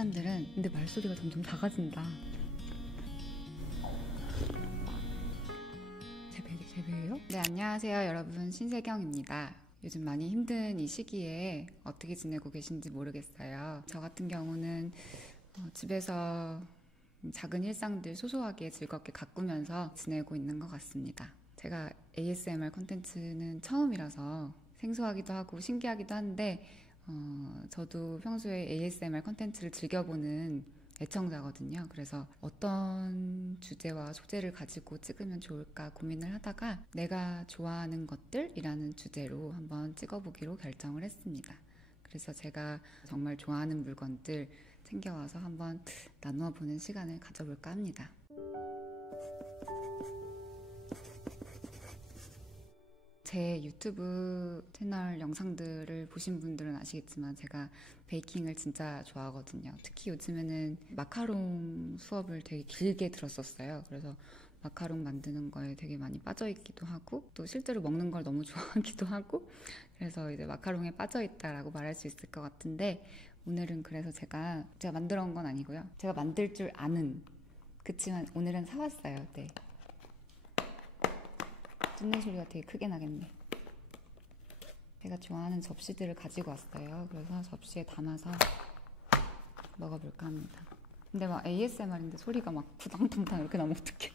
찻잔들은 근데 말소리가 점점 작아진다. 제 배예요? 네, 안녕하세요 여러분, 신세경입니다. 요즘 많이 힘든 이 시기에 어떻게 지내고 계신지 모르겠어요. 저 같은 경우는 집에서 작은 일상들 소소하게 즐겁게 가꾸면서 지내고 있는 것 같습니다. 제가 ASMR 콘텐츠는 처음이라서 생소하기도 하고 신기하기도 한데 저도 평소에 ASMR 콘텐츠를 즐겨보는 애청자거든요. 그래서 어떤 주제와 소재를 가지고 찍으면 좋을까 고민을 하다가 내가 좋아하는 것들이라는 주제로 한번 찍어보기로 결정을 했습니다. 그래서 제가 정말 좋아하는 물건들 챙겨와서 한번 나누어 보는 시간을 가져볼까 합니다. 제 유튜브 채널 영상들을 보신 분들은 아시겠지만 제가 베이킹을 진짜 좋아하거든요. 특히 요즘에는 마카롱 수업을 되게 길게 들었었어요. 그래서 마카롱 만드는 거에 되게 많이 빠져있기도 하고 또 실제로 먹는 걸 너무 좋아하기도 하고 그래서 이제 마카롱에 빠져있다라고 말할 수 있을 것 같은데 오늘은 그래서 제가 만들어 온 건 아니고요. 제가 만들 줄 아는 그치만 오늘은 사왔어요. 네. 뜯는 소리가 되게 크게 나겠네. 제가 좋아하는 접시들을 가지고 왔어요. 그래서 접시에 담아서 먹어볼까 합니다. 근데 막 ASMR인데 소리가 막 부당통당 이렇게 나면 어떡해.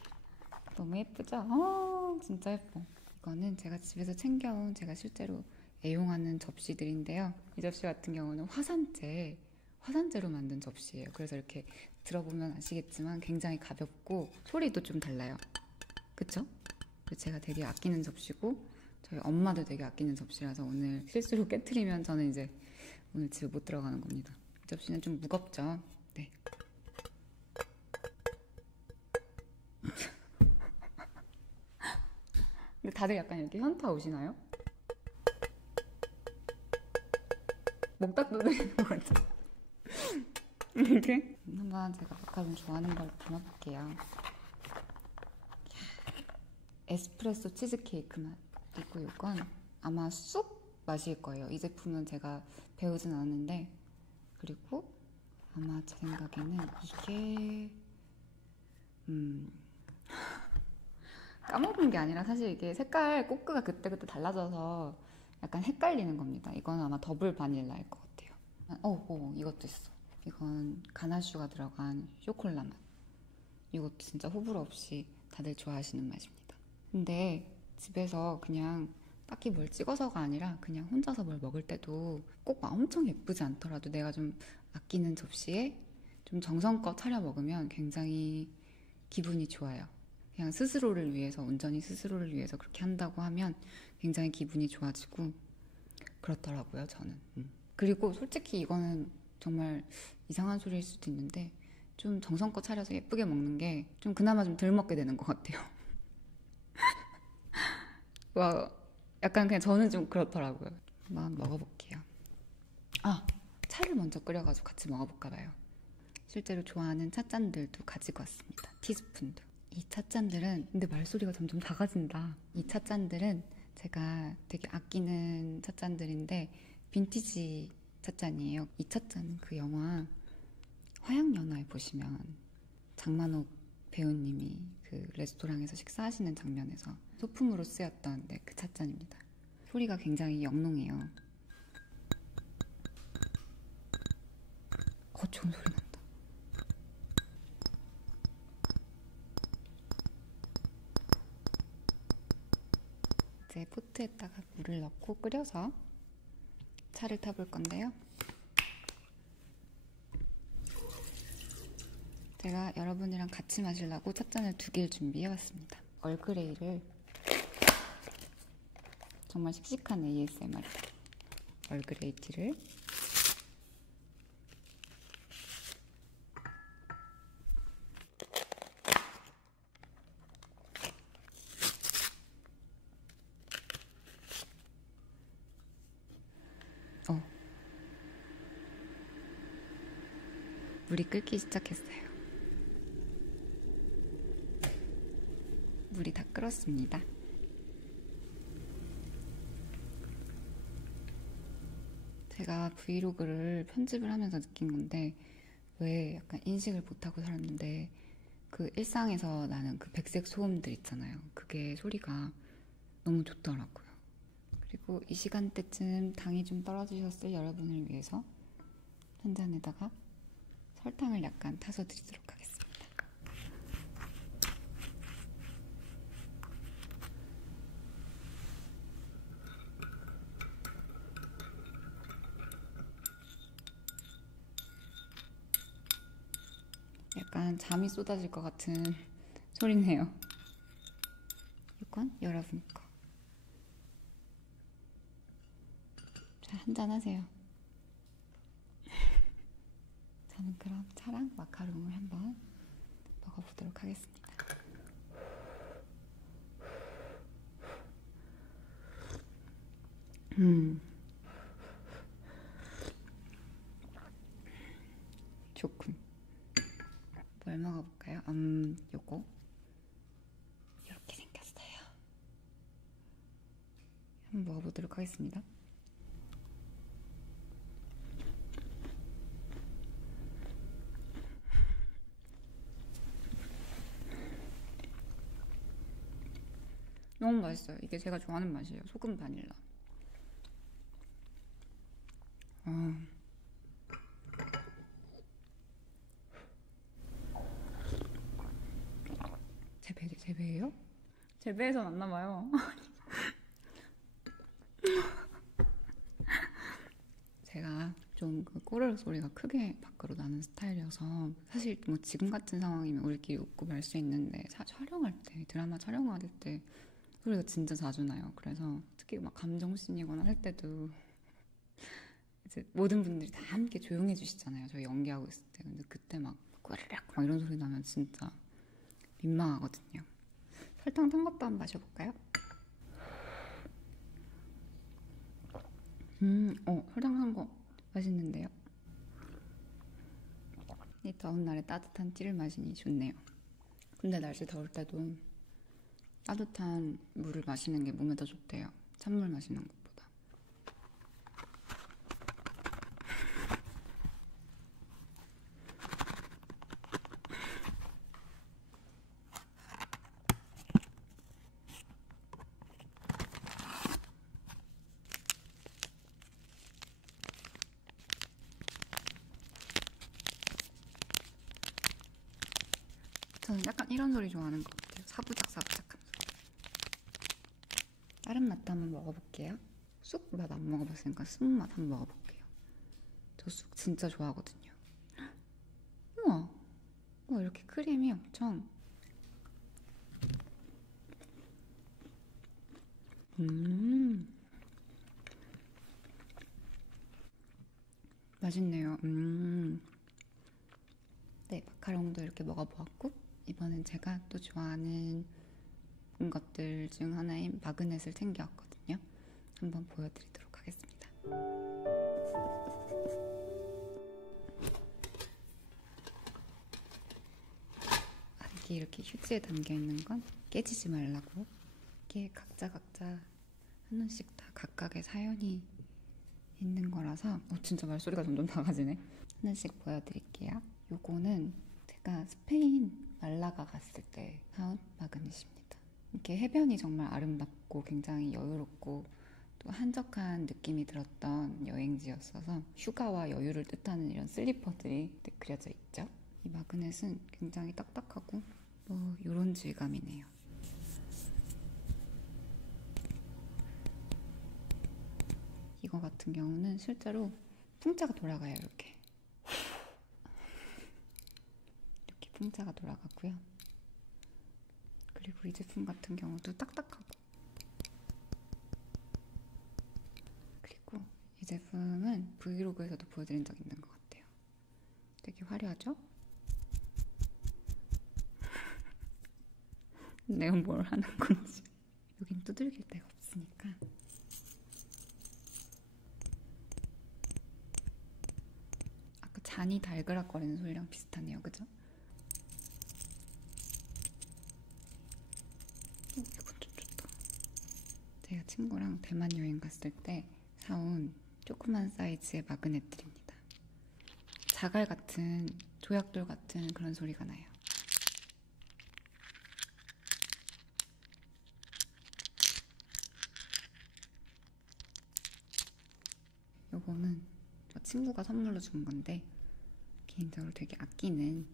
너무 예쁘죠? 진짜 예뻐. 이거는 제가 집에서 챙겨온 제가 실제로 애용하는 접시들인데요. 이 접시 같은 경우는 화산재로 만든 접시예요. 그래서 이렇게 들어보면 아시겠지만 굉장히 가볍고 소리도 좀 달라요. 그쵸? 제가 되게 아끼는 접시고 저희 엄마도 되게 아끼는 접시라서 오늘 실수로 깨트리면 저는 이제 오늘 집에 못 들어가는 겁니다. 이 접시는 좀 무겁죠? 네. 근데 다들 약간 이렇게 현타 오시나요? 목딱 두드리는 것 같죠? 이렇게? 한번 제가 마카롱 좋아하는 걸 담아볼게요. 에스프레소 치즈케이크 맛이고 이건 아마 쑥 맛일 거예요. 이 제품은 제가 배우진 않았는데 그리고 아마 제 생각에는 이게 까먹은 게 아니라 사실 이게 색깔 꼬끄가 그때그때 달라져서 약간 헷갈리는 겁니다. 이건 아마 더블 바닐라일 것 같아요. 이것도 있어. 이건 가나슈가 들어간 쇼콜라 맛. 이것도 진짜 호불호 없이 다들 좋아하시는 맛입니다. 근데 집에서 그냥 딱히 뭘 찍어서가 아니라 그냥 혼자서 뭘 먹을 때도 꼭 막 엄청 예쁘지 않더라도 내가 좀 아끼는 접시에 좀 정성껏 차려 먹으면 굉장히 기분이 좋아요. 그냥 스스로를 위해서, 온전히 스스로를 위해서 그렇게 한다고 하면 굉장히 기분이 좋아지고 그렇더라고요, 저는. 그리고 솔직히 이거는 정말 이상한 소리일 수도 있는데 좀 정성껏 차려서 예쁘게 먹는 게 좀 그나마 좀 덜 먹게 되는 것 같아요. 와, 약간 그냥 저는 좀 그렇더라고요. 한번 먹어볼게요. 차를 먼저 끓여가지고 같이 먹어볼까 봐요. 실제로 좋아하는 찻잔들도 가지고 왔습니다. 티스푼도. 이 찻잔들은 근데 말소리가 점점 작아진다. 이 찻잔들은 제가 되게 아끼는 찻잔들인데 빈티지 찻잔이에요. 이 찻잔 그 영화 화양연화에 보시면 장만옥 배우님이 그 레스토랑에서 식사하시는 장면에서 소품으로 쓰였던 그 찻잔입니다. 소리가 굉장히 영롱해요. 좋은 소리 난다. 이제 포트에다가 물을 넣고 끓여서 차를 타볼 건데요. 제가 여러분이랑 같이 마시려고 찻잔을 2개를 준비해왔습니다. 얼그레이를 정말 씩씩한 ASMR 얼그레이 티를 물이 끓기 시작했어요. 물이 다 끓었습니다. 제가 브이로그를 편집을 하면서 느낀 건데 왜 약간 인식을 못하고 살았는데 그 일상에서 나는 그 백색 소음들 있잖아요. 그게 소리가 너무 좋더라고요. 그리고 이 시간대쯤 당이 좀 떨어지셨을 여러분을 위해서 한 잔에다가 설탕을 약간 타서 드리도록 하겠습니다. 약간 잠이 쏟아질 것 같은 소리네요. 이건 여러분 거. 자, 한잔 하세요. 저는 그럼 차랑 마카롱을 한번 먹어보도록 하겠습니다. 좋군. 뭘 먹어볼까요? 요거. 이렇게 생겼어요. 한번 먹어보도록 하겠습니다. 너무 맛있어요. 이게 제가 좋아하는 맛이에요. 소금 바닐라. 제 배예요? 제 배에선 안 남아요. 제가 좀 그 꼬르륵 소리가 크게 밖으로 나는 스타일이어서 사실 뭐 지금 같은 상황이면 우리끼리 웃고 말 수 있는데 촬영할 때 드라마 촬영할 때 소리가 진짜 자주 나요. 그래서 특히 막 감정씬이거나 할 때도 이제 모든 분들이 다 함께 조용해 주시잖아요. 저희 연기하고 있을 때. 근데 그때 막 꼬르륵 막 이런 소리 나면 진짜 민망하거든요. 설탕 탄 것도 한번 마셔볼까요? 설탕 탄 거 맛있는데요. 이 더운 날에 따뜻한 티를 마시니 좋네요. 근데 날씨 더울 때도 따뜻한 물을 마시는 게 몸에 더 좋대요. 찬물 마시는 것보다. 저는 약간 이런 소리 좋아하는 것 같아요. 사부작사부작한 소리. 다른 맛도 한번 먹어볼게요. 쑥 맛 안 먹어봤으니까 쑥 맛 한번 먹어볼게요. 저 쑥 진짜 좋아하거든요. 우와, 우와 이렇게 크림이 엄청 맛있네요. 네, 마카롱도 이렇게 먹어보았고 이번엔 제가 또 좋아하는 것들 중 하나인 마그넷을 챙겨왔거든요. 한번 보여드리도록 하겠습니다. 이게 이렇게 휴지에 담겨있는 건 깨지지 말라고 이게 각자 하나씩 다 각각의 사연이 있는 거라서 진짜 말소리가 점점 작아지네. 하나씩 보여드릴게요. 요거는 제가 스페인 말라가 갔을 때 사온 마그넷입니다. 이렇게 해변이 정말 아름답고 굉장히 여유롭고 또 한적한 느낌이 들었던 여행지였어서 휴가와 여유를 뜻하는 이런 슬리퍼들이 그려져 있죠. 이 마그넷은 굉장히 딱딱하고 뭐 이런 질감이네요. 이거 같은 경우는 실제로 풍자가 돌아가요. 이렇게 풍자가 돌아가고요. 그리고 이 제품 같은 경우도 딱딱하고, 그리고 이 제품은 브이로그에서도 보여드린 적 있는 것 같아요. 되게 화려하죠? 내가 뭘 하는 건지. 여긴 두들길 데가 없으니까. 아까 잔이 달그락거리는 소리랑 비슷하네요. 그죠? 이건 좀 좋다. 제가 친구랑 대만 여행 갔을 때 사온 조그만 사이즈의 마그넷들입니다. 자갈 같은 조약돌 같은 그런 소리가 나요. 요거는 저 친구가 선물로 준 건데 개인적으로 되게 아끼는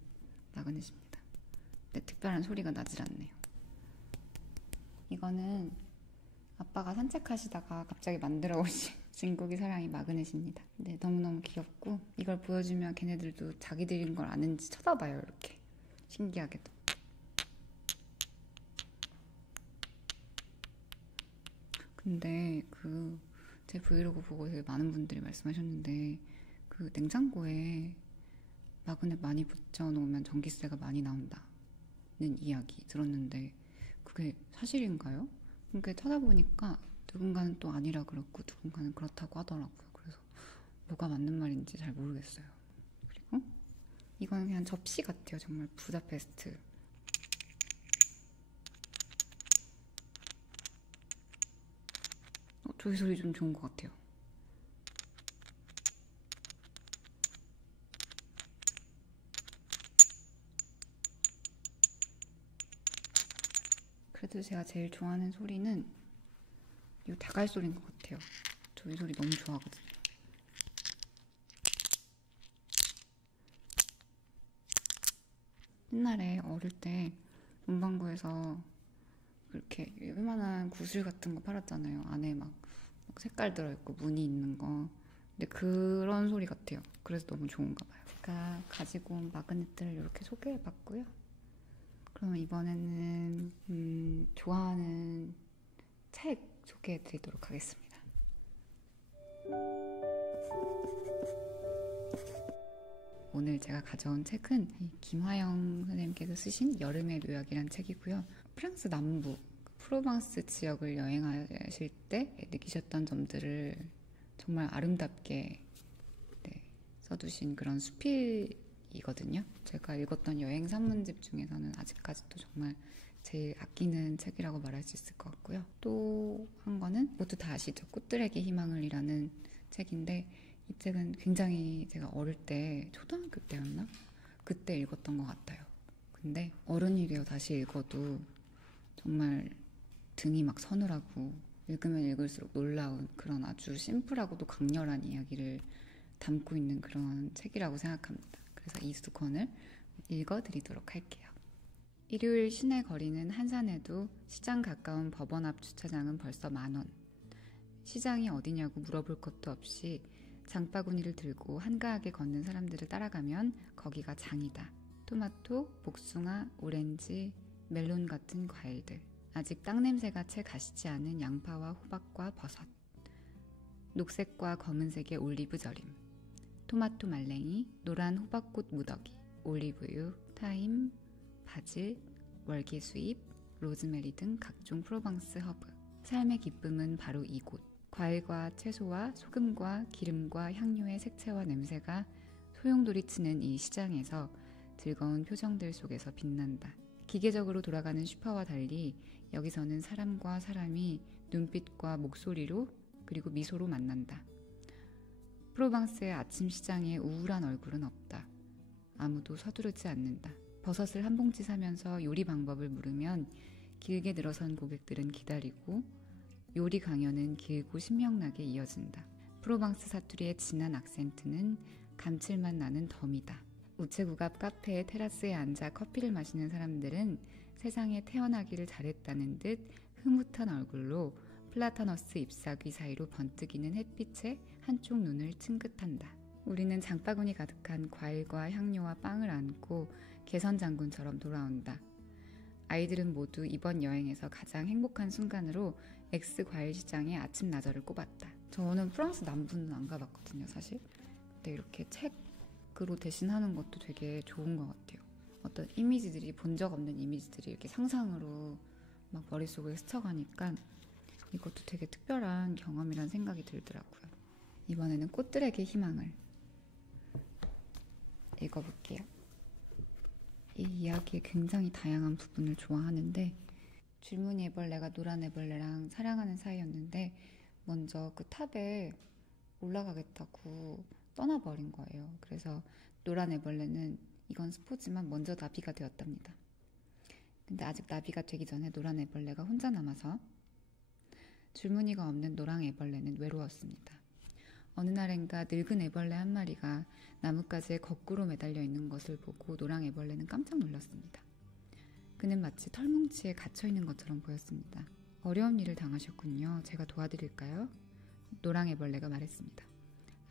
마그넷입니다. 근데 특별한 소리가 나질 않네요. 이거는 아빠가 산책하시다가 갑자기 만들어 오신 진국이 사랑이 마그넷입니다. 근데 너무너무 귀엽고 이걸 보여주면 걔네들도 자기들인 걸 아는지 쳐다봐요. 이렇게 신기하게도. 근데 제 브이로그 보고 되게 많은 분들이 말씀하셨는데 그 냉장고에 마그넷 많이 붙여놓으면 전기세가 많이 나온다는 이야기 들었는데 그게 사실인가요? 그게 찾아보니까 누군가는 또 아니라 그렇고 누군가는 그렇다고 하더라고요. 그래서 뭐가 맞는 말인지 잘 모르겠어요. 그리고 이건 그냥 접시 같아요. 정말 부다페스트. 조이 소리 좀 좋은 것 같아요. 그래도 제가 제일 좋아하는 소리는 이 다갈 소리인 것 같아요. 저 이 소리 너무 좋아하거든요. 옛날에 어릴 때 문방구에서 그렇게 요만한 구슬 같은 거 팔았잖아요. 안에 막 색깔 들어있고 무늬 있는 거. 근데 그런 소리 같아요. 그래서 너무 좋은가 봐요. 제가 가지고 온 마그넷들을 이렇게 소개해봤고요. 그럼 이번에는 좋아하는 책 소개해드리도록 하겠습니다. 오늘 제가 가져온 책은 김화영 선생님께서 쓰신 여름의 묘약이란 책이고요. 프랑스 남부 프로방스 지역을 여행하실 때 느끼셨던 점들을 정말 아름답게 써두신 그런 수필이거든요. 제가 읽었던 여행 산문집 중에서는 아직까지도 정말 제일 아끼는 책이라고 말할 수 있을 것 같고요. 또 한 거는 모두 다 아시죠? 꽃들에게 희망을 이라는 책인데 이 책은 굉장히 제가 어릴 때 초등학교 때였나? 그때 읽었던 것 같아요. 근데 어른이 되어 다시 읽어도 정말 등이 막 서늘하고 읽으면 읽을수록 놀라운 그런 아주 심플하고도 강렬한 이야기를 담고 있는 그런 책이라고 생각합니다. 그래서 이 두 권을 읽어드리도록 할게요. 일요일 시내 거리는 한산해도 시장 가까운 법원 앞 주차장은 벌써 10,000원. 시장이 어디냐고 물어볼 것도 없이 장바구니를 들고 한가하게 걷는 사람들을 따라가면 거기가 장이다. 토마토, 복숭아, 오렌지, 멜론 같은 과일들. 아직 땅 냄새가 채 가시지 않은 양파와 호박과 버섯. 녹색과 검은색의 올리브 절임. 토마토 말랭이, 노란 호박꽃 무더기, 올리브유, 타임, 바질, 월계수잎, 로즈메리 등 각종 프로방스 허브. 삶의 기쁨은 바로 이곳. 과일과 채소와 소금과 기름과 향료의 색채와 냄새가 소용돌이치는 이 시장에서 즐거운 표정들 속에서 빛난다. 기계적으로 돌아가는 슈퍼와 달리 여기서는 사람과 사람이 눈빛과 목소리로 그리고 미소로 만난다. 프로방스의 아침 시장에 우울한 얼굴은 없다. 아무도 서두르지 않는다. 버섯을 한 봉지 사면서 요리 방법을 물으면 길게 늘어선 고객들은 기다리고 요리 강연은 길고 신명나게 이어진다. 프로방스 사투리의 진한 악센트는 감칠맛 나는 덤이다. 우체국 앞 카페의 테라스에 앉아 커피를 마시는 사람들은 세상에 태어나기를 잘했다는 듯 흐뭇한 얼굴로 플라타너스 잎사귀 사이로 번뜩이는 햇빛에 한쪽 눈을 찡긋한다. 우리는 장바구니 가득한 과일과 향료와 빵을 안고 개선장군처럼 돌아온다. 아이들은 모두 이번 여행에서 가장 행복한 순간으로 X 과일시장의 아침 나절을 꼽았다. 저는 프랑스 남부는 안 가봤거든요, 사실. 근데 이렇게 책으로 대신하는 것도 되게 좋은 것 같아요. 어떤 이미지들이, 본 적 없는 이미지들이 이렇게 상상으로 막 머릿속에 스쳐가니까 이것도 되게 특별한 경험이란 생각이 들더라고요. 이번에는 꽃들에게 희망을 읽어볼게요. 이 이야기의 굉장히 다양한 부분을 좋아하는데 줄무늬 애벌레가 노란 애벌레랑 사랑하는 사이였는데 먼저 그 탑에 올라가겠다고 떠나버린 거예요. 그래서 노란 애벌레는 이건 스포지만 먼저 나비가 되었답니다. 근데 아직 나비가 되기 전에 노란 애벌레가 혼자 남아서 줄무늬가 없는 노랑 애벌레는 외로웠습니다. 어느 날엔가 늙은 애벌레 한 마리가 나뭇가지에 거꾸로 매달려 있는 것을 보고 노랑 애벌레는 깜짝 놀랐습니다. 그는 마치 털뭉치에 갇혀 있는 것처럼 보였습니다. 어려운 일을 당하셨군요. 제가 도와드릴까요? 노랑 애벌레가 말했습니다.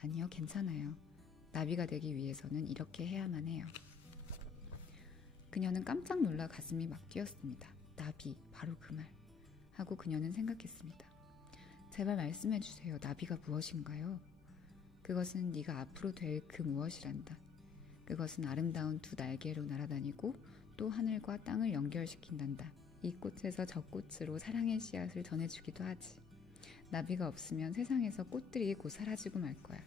아니요, 괜찮아요. 나비가 되기 위해서는 이렇게 해야만 해요. 그녀는 깜짝 놀라 가슴이 막 뛰었습니다. 나비, 바로 그 말. 하고 그녀는 생각했습니다. 제발 말씀해 주세요. 나비가 무엇인가요? 그것은 네가 앞으로 될 그 무엇이란다. 그것은 아름다운 두 날개로 날아다니고 또 하늘과 땅을 연결시킨단다. 이 꽃에서 저 꽃으로 사랑의 씨앗을 전해주기도 하지. 나비가 없으면 세상에서 꽃들이 곧 사라지고 말 거야.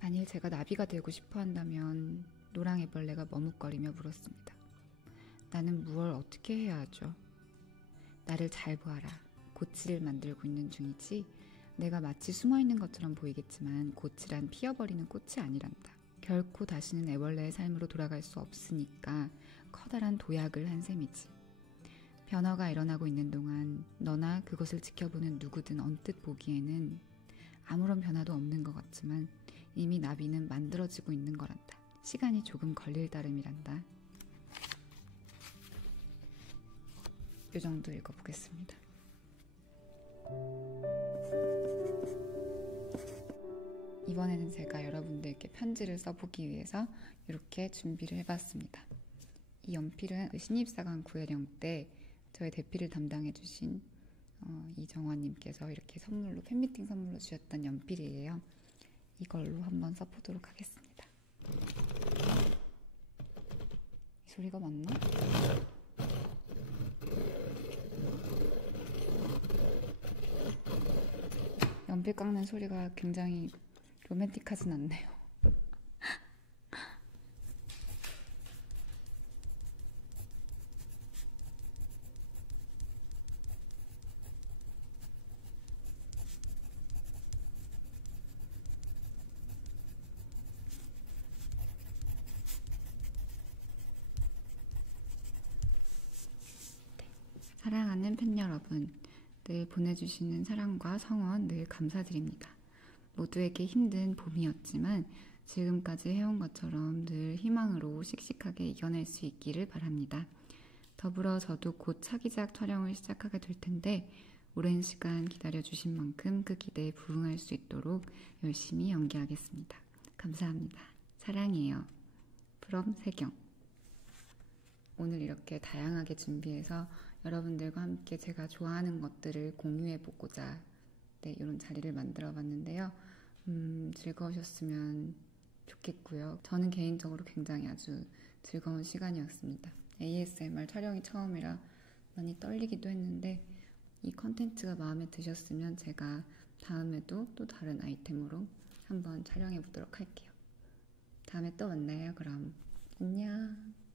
만일 제가 나비가 되고 싶어 한다면 노랑 애벌레가 머뭇거리며 물었습니다. 나는 무얼 어떻게 해야 하죠? 나를 잘 보아라. 고치를 만들고 있는 중이지 내가 마치 숨어있는 것처럼 보이겠지만 고치란 피어버리는 꽃이 아니란다. 결코 다시는 애벌레의 삶으로 돌아갈 수 없으니까 커다란 도약을 한 셈이지. 변화가 일어나고 있는 동안 너나 그것을 지켜보는 누구든 언뜻 보기에는 아무런 변화도 없는 것 같지만 이미 나비는 만들어지고 있는 거란다. 시간이 조금 걸릴 따름이란다. 이 정도 읽어보겠습니다. 이번에는 제가 여러분들께 편지를 써보기 위해서 이렇게 준비를 해봤습니다. 이 연필은 신입사관 구혜령 때 저의 대피를 담당해주신 이정화님께서 이렇게 선물로 팬미팅 선물로 주셨던 연필이에요. 이걸로 한번 써보도록 하겠습니다. 이 소리가 맞나? 연필 깎는 소리가 굉장히 로맨틱하진 않네요. 사랑하는 팬 여러분, 늘 보내주시는 사랑과 성원 늘 감사드립니다. 모두에게 힘든 봄이었지만 지금까지 해온 것처럼 늘 희망으로 씩씩하게 이겨낼 수 있기를 바랍니다. 더불어 저도 곧 차기작 촬영을 시작하게 될 텐데 오랜 시간 기다려주신 만큼 그 기대에 부응할 수 있도록 열심히 연기하겠습니다. 감사합니다. 사랑해요. from 세경. 오늘 이렇게 다양하게 준비해서 여러분들과 함께 제가 좋아하는 것들을 공유해보고자 이런 자리를 만들어 봤는데요. 즐거우셨으면 좋겠고요. 저는 개인적으로 굉장히 아주 즐거운 시간이었습니다. ASMR 촬영이 처음이라 많이 떨리기도 했는데 이 컨텐츠가 마음에 드셨으면 제가 다음에도 또 다른 아이템으로 한번 촬영해 보도록 할게요. 다음에 또 만나요. 그럼 안녕.